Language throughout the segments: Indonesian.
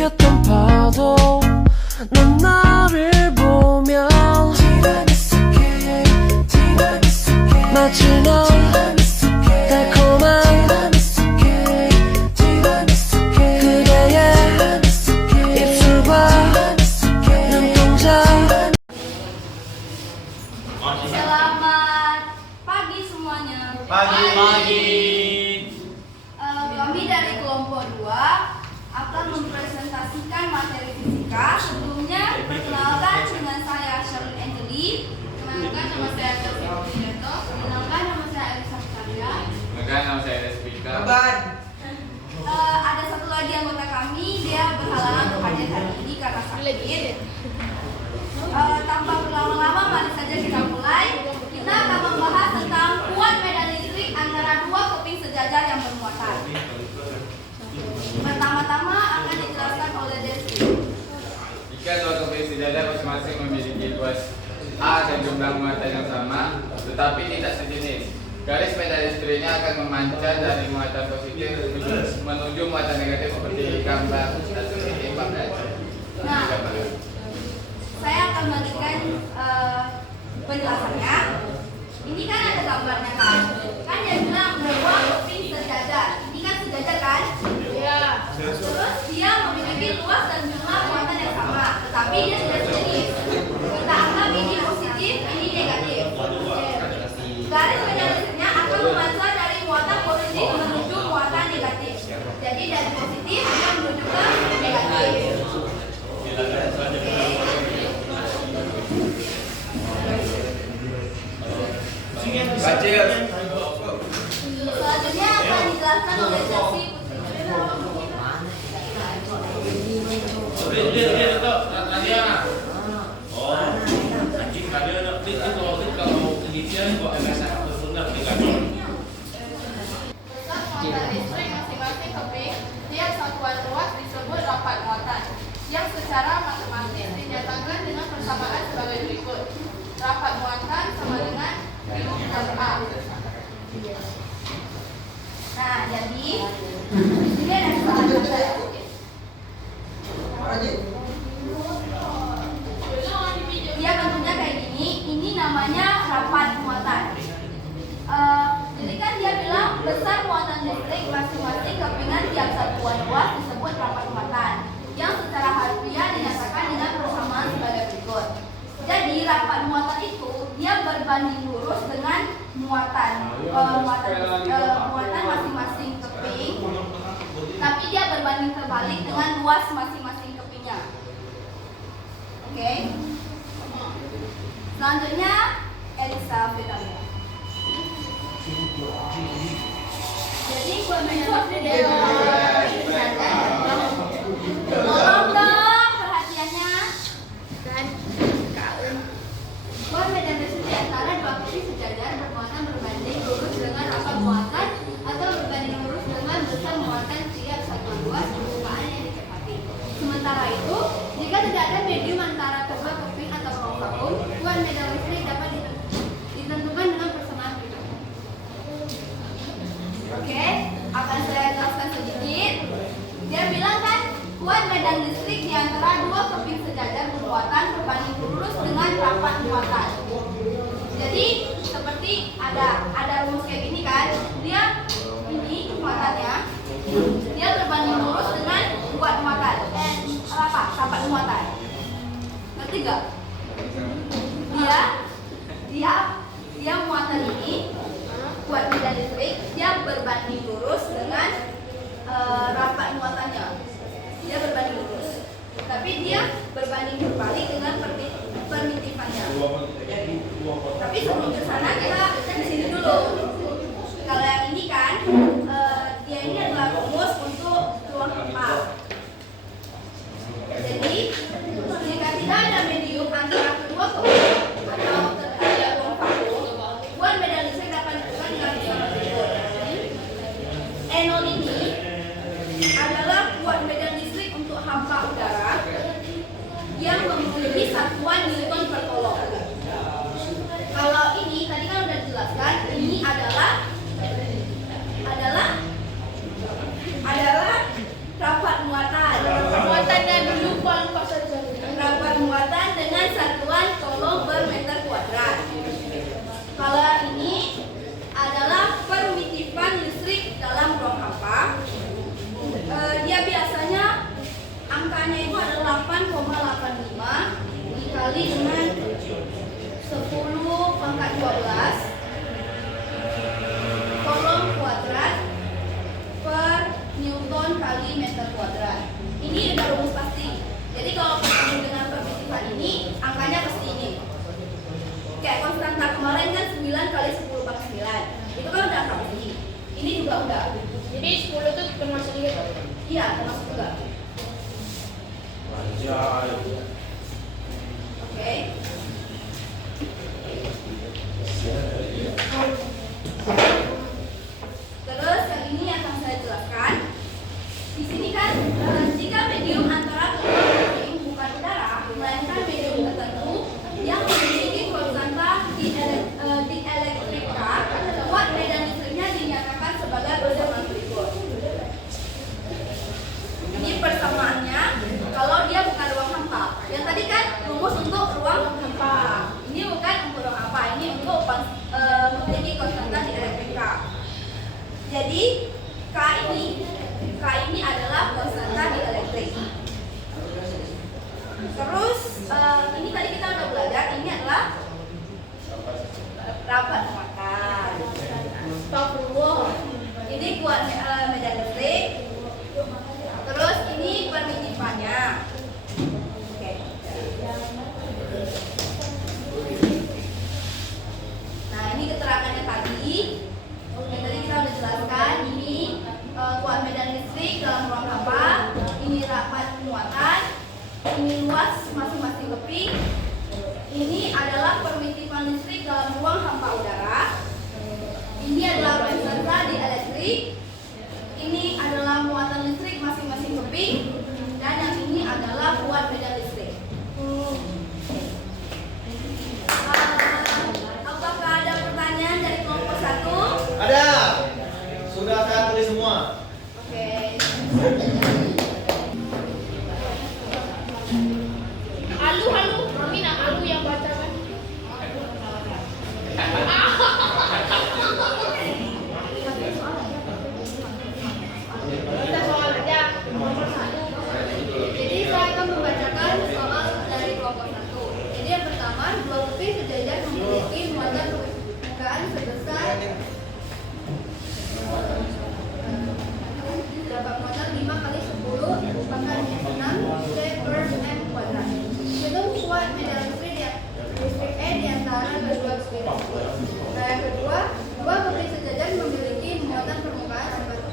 일으켰던 파도 넌 나를 보면 마치 넌 달콤한 그대의 입술과 눈동자. Selamat pagi semuanya. Kami dari kelompok 2 akan mempresentasikan materi fisika. Sebelumnya, perkenalkan dengan saya Sherlyn Angeli. Kenalkan nama saya Taufik Widianto. Kenalkan nama saya Elisa Fitaria. Kenalkan nama saya Rizpika. Ada satu lagi anggota kami, dia berhalangan untuk hadir hari ini karena sakit. Tanpa berlama-lama, mari saja kita mulai. Kita akan membahas tentang kuat medan listrik antara dua keping sejajar yang bermuatan. Pertama-tama akan dijelaskan oleh Desi. Jika dua keping sejajar masing-masing memiliki luas A dan jumlah muatan yang sama, tetapi tidak sejenis, garis medan listriknya akan memancar dari muatan positif menuju muatan negatif seperti gambar satu titik 4. Nah, saya akan memberikan penjelasannya. Ini kan ada gambarnya kan? Kan dia bilang dua keping sejajar. Ini kan sejajar kan? Iya. Terus dia memiliki luas dan jumlah muatan yang sama, tetapi dia tidak sejenis. Kita anggap ini positif, ini negatif. Garis medan listriknya akan memancar dari muatan positif menuju muatan negatif. Jadi dari positif dia menuju ke negatif. Selanjutnya akan dijelaskan oleh Jasi muatan listrik masing-masing keping tiap satuan ruas disebut rapat muatan, yang secara matematis dinyatakan dengan persamaan sebagai berikut. Rapat muatan sama dengan A. Nah, jadi di sini ada kesalahan. Dia bentuknya kayak gini. Ini namanya rapat muatan. Jadi kan dia bilang besar muatan listrik masing-masing kepingan tiap satuan ruas disebut rapat muatan, yang secara harfiah dinyatakan dengan persamaan sebagai berikut. Jadi rapat muatan itu dia berbanding lurus dengan muatan masing-masing keping, tapi dia berbanding terbalik dengan luas masing-masing kepingnya. Oke. Selanjutnya Elisa Fitaria. Jadi tolong dong perhatiannya. Kuat medan listrik di antara dua keping sejajar bermuatan berbanding lurus dengan rapat muatan atau berbanding lurus dengan besar muatan tiap satuan ruas permukaan yang dicepati. Sementara itu, jika tidak ada medium antara kedua keping atau vakum, kuat medan listrik dapat ditentukan dengan persamaan berikut. Oke, akan saya jelaskan sedikit. Dia bilang kan, kuat medan listrik di antara dua keping sejajar bermuatan berbanding lurus dengan rapat muatan. Jadi seperti ada rumus kayak gini kan, dia ini muatannya, dia berbanding lurus dengan kuat muatan. Rapat muatan. Ngerti gak? Dia muatan ini kuat medan listrik, dia berbanding lurus dengan rapat muatannya. Dia berbanding lurus, tapi dia berbanding berbalik dengan permitifannya. Tapi sebelum ke sana kita di sini dulu. Kalau yang ini kan, dia ini adalah rumus untuk ruang hampa. Jadi jika tidak ada medium antara kedua keping atau terhadap ruang vakum, kuat medan listrik dapat ditentukan dengan cara berikut. E0 ini adalah kuat medan listrik untuk hampa udara yang memiliki satuan Newton per kolom. Kalau ini tadi kan udah dijelaskan, ini adalah rapat muatan. kolom per meter kuadrat. Kalau ini adalah permitifan listrik dalam ruang hampa. Dia biasanya angkanya itu adalah 8,85 dikali dengan 10 pangkat 12 kolom kuadrat per newton kali meter kuadrat. Ini udah rumus pasti. Jadi kalau ketemu dengan permitifan ini, angkanya pasti ini. Kayak konstanta kemarin kan 9 kali 10 pangkat 9. Itu kan udah angka pasti. Ini juga udah. Jadi 10 itu termasuk juga? Iya, termasuk juga. Oke. Terus yang ini akan saya jelaskan. Di sini kan jika medium antara kedua bukan udara, melainkan medium tertentu yang memiliki konstanta di elektrika, kuat medan listriknya dinyatakan sebagai persamaan berikut. Ini persamaannya kalau dia bukan ruang hampa. Yang tadi kan rumus untuk ruang hampa. Ini bukan untuk ruang hampa. Ini untuk memiliki konstanta di elektrika. Jadi K ini adalah konstanta di elektrik. Terus ini tadi kita udah belajar. Ini adalah rapat muatan. Ini kuat medan listrik. Terus ini permitifannya. Oke. Nah, ini keterangannya tadi. Yang tadi kita udah jelaskan. Ini kuat medan listrik dalam ruang hampa. Ini rapat muatan. Ini luas masing-masing keping. Ini adalah permitifan listrik dalam ruang hampa udara. Ini adalah konstanta di elektrik. Ini adalah muatan listrik masing-masing keping. Dan yang ini adalah kuat medan listrik. Apakah ada pertanyaan dari kelompok 1? Ada. Sudah saya tulis semua. Oke. Halu, Mina, Halu yang baca kan? Kita soal aja. Nomor 1. Jadi saya akan membacakan soal dari kelompok 1. Jadi yang pertama, dua keping sejajar memiliki muatan permukaan sebesar dapat muatan 5 kali 10 pangkat 6 C per M kuadrat. Hitung kuat medan listrik E di antara kedua keping tersebut. Nah, yang kedua, dua keping sejajar memiliki muatan permukaan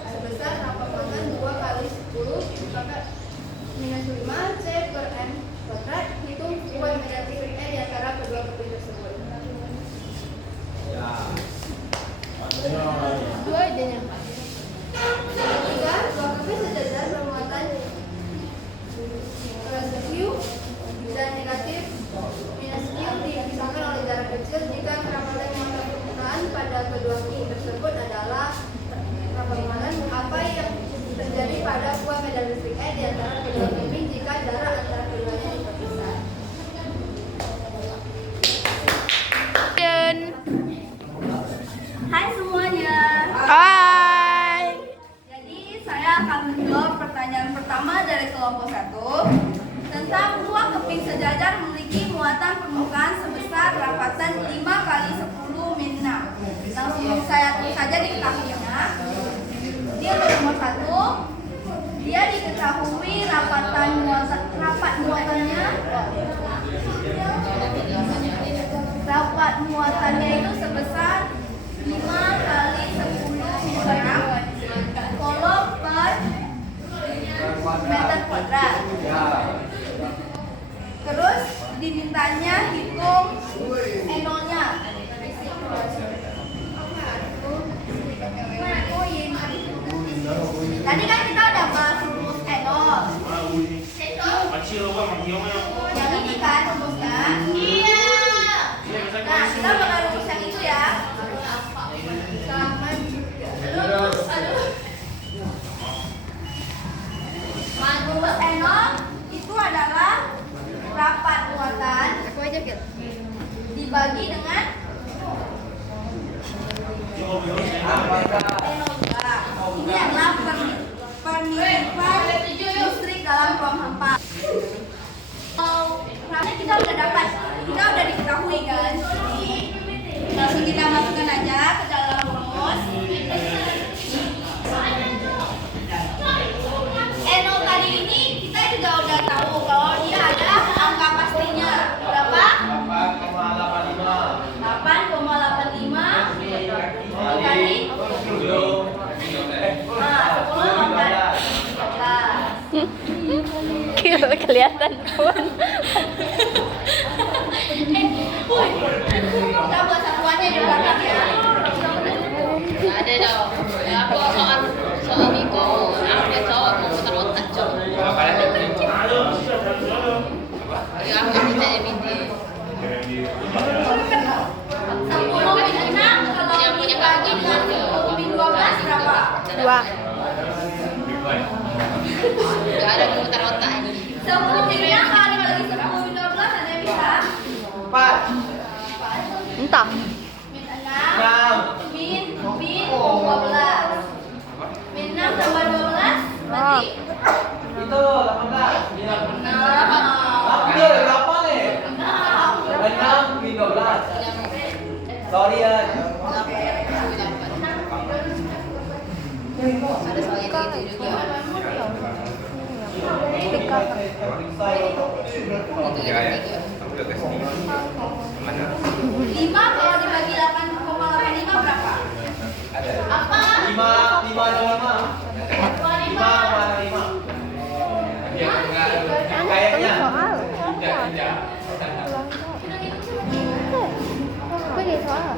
sebesar dapat muatan 2 kali 10 pangkat minus 5 C per M kuadrat. Hitung kuat medan listrik E di antara kedua keping tersebut. Dua idenya. Ketiga, dua keping sejajar bermuatan Q dan negatif minus Q dipisahkan oleh jarak kecil jika kerapatan muatan permukaan pada kedua keping tersebut adalah permukaan apa yang terjadi pada kuat medan listrik E di antara kedua keping jika jarak antara keduanya diperpisah. Hai semuanya. Hai. Jadi saya akan menjawab pertanyaan pertama dari kelompok 1 tentang dua keping sejajar memiliki muatan permukaan sebesar rapatan 5 kali 10 min 6. Langsung saya tulis saja diketahuinya. Dia untuk nomor 1, dia diketahui rapat muatannya itu sebesar 5 kali 10 min 6 kolom per meter kuadrat. Terus dimintanya hitung NO-nya. Tadi kan kita udah bahas rumus NO. Yang ini kan rumusnya. Iya. Nah, kita bakal rumus yang itu ya. Rumus NO itu adalah rapat muatan dibagi dengan ini adalah penitipan listrik dalam ruang hampa. Karena kita udah diketahui kan, jadi langsung kita masukkan aja ke dalam rumus. NO tadi ini kita juga udah tahu kalau dia ada angka pastinya berapa? 8,85 dikali 10 Kira kelihatan pun. kita buat satuannya di belakang ya. Ada dong. Ya, aku soal Miko, aku cowok mau putar otak cowok. Ya, aku tidak jadi. 10 min 6 kalau dibagi dengan 10 min 12 berapa? 2. Gak ada putar otak ini. 10 min 6 kali bagi 10 min 12 ada yang bisa? 4. Entah. Min 6 min 12. Min 6 tambah 12 berarti Itu 18. Nah, Dia berapa nih? 6. 6 min 12. Sorry ya. Ada soalnya kayak gitu juga. Lima kalau dibagi 8,85 berapa? Apa? 5,5. Ya, enggak. Kayaknya. Tidak. Kok dia soal?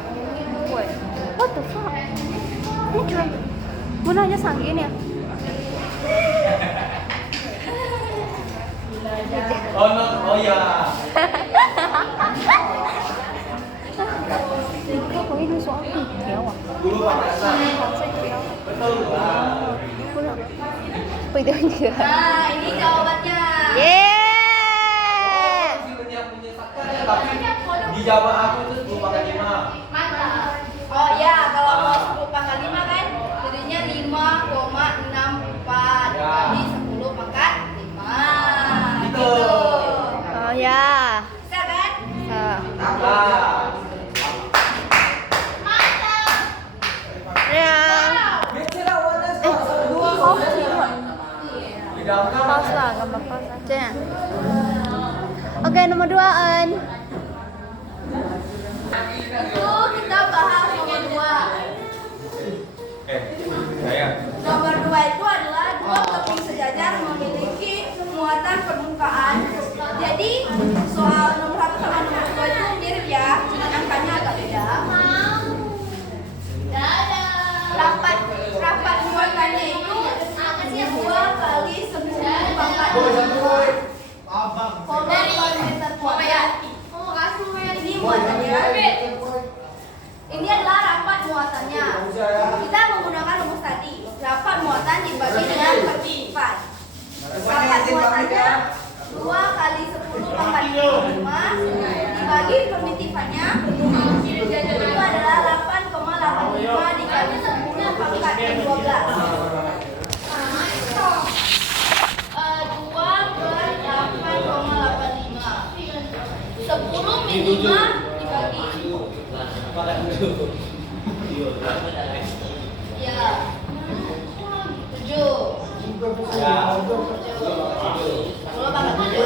What the fuck? Ini cuma gunanya sanggin ya? Oh no, oh ya. Kok ini soal kéo à? Dulu pakai betul lah. Bây giờ chưa? Nah, ini jawabannya. Yeah! Tapi di Jawa aku itu 10 pakai 5. Mantap. Oh ya, kalau mau 10 pangkat 5 kan jadinya 5,64 dibagi 10 pangkat 5. Gitu. Oh ya. Bisa kan? Ờ. Nah. Ya. Pause lah, gambar pause aja ya. Oke, nomor 2 An. Itu kita bahas nomor 2. Saya. Nomor 2 itu adalah dua keping sejajar memiliki muatan permukaan. Jadi soal nomor 1 sama nomor 2 itu mirip ya, cuma angkanya agak beda. Rapat muatannya itu 2 kali 10 pangkat 6 meter kuadrat. Ini muatannya. Ini adalah rapat muatannya. Kita menggunakan rumus tadi. Rapat muatan dibagi dengan pertipan. Rapat muatannya 2 kali 10 pangkat 5 dibagi permitifannya itu adalah 8,85 dikali 10 pangkat 12. 10 min 5 dibagi ya 7 10 pangkat 7 2 bagi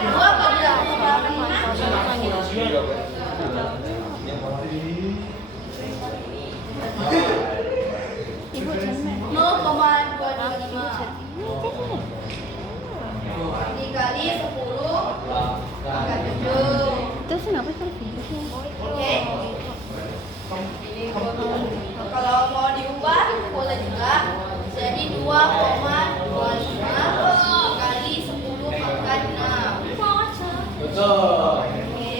0,225 dikali 10 pangkat 7. Terus kenapa kalau gitu? Oke. Kalau mau diubah boleh juga. Jadi 2,25 kali 10 pangkat 6. Betul. Oke.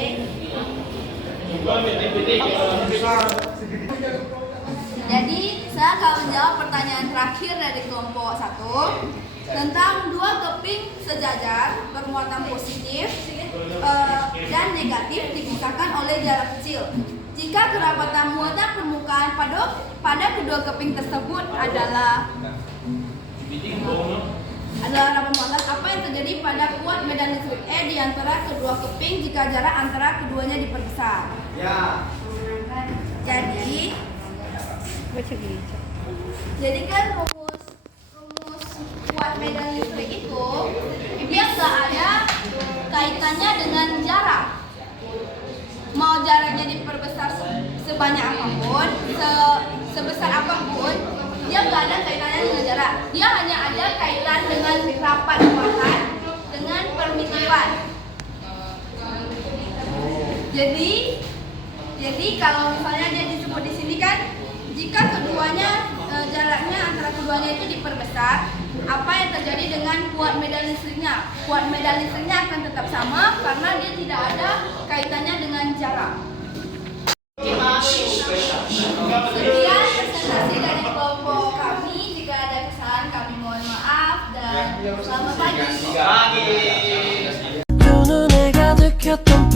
Jadi saya akan menjawab pertanyaan terakhir dari kelompok 1 tentang dua keping sejajar bermuatan positif dan negatif dipisahkan oleh jarak kecil. Jika kerapatan muatan permukaan pada kedua keping tersebut adalah rapat muatan, apa yang terjadi pada kuat medan listrik E di antara kedua keping jika jarak antara keduanya diperbesar? Ya. Jadi kan rumus kuat medan listrik itu dia nggak ada kaitannya dengan jarak. Mau jaraknya diperbesar sebanyak apapun, sebesar apapun, dia nggak ada kaitannya dengan jarak. Dia hanya ada kaitan dengan rapat muatan dengan permitiwan. Jadi kalau misalnya dia disebut di sini kan, jika keduanya jaraknya antara keduanya itu diperbesar, apa yang terjadi dengan kuat medan listriknya? Kuat medan listriknya akan tetap sama karena dia tidak ada kaitannya dengan jarak. Sekian presentasi dari kelompok kami. Jika ada kesalahan kami mohon maaf dan selamat pagi. 두 눈에 가득했던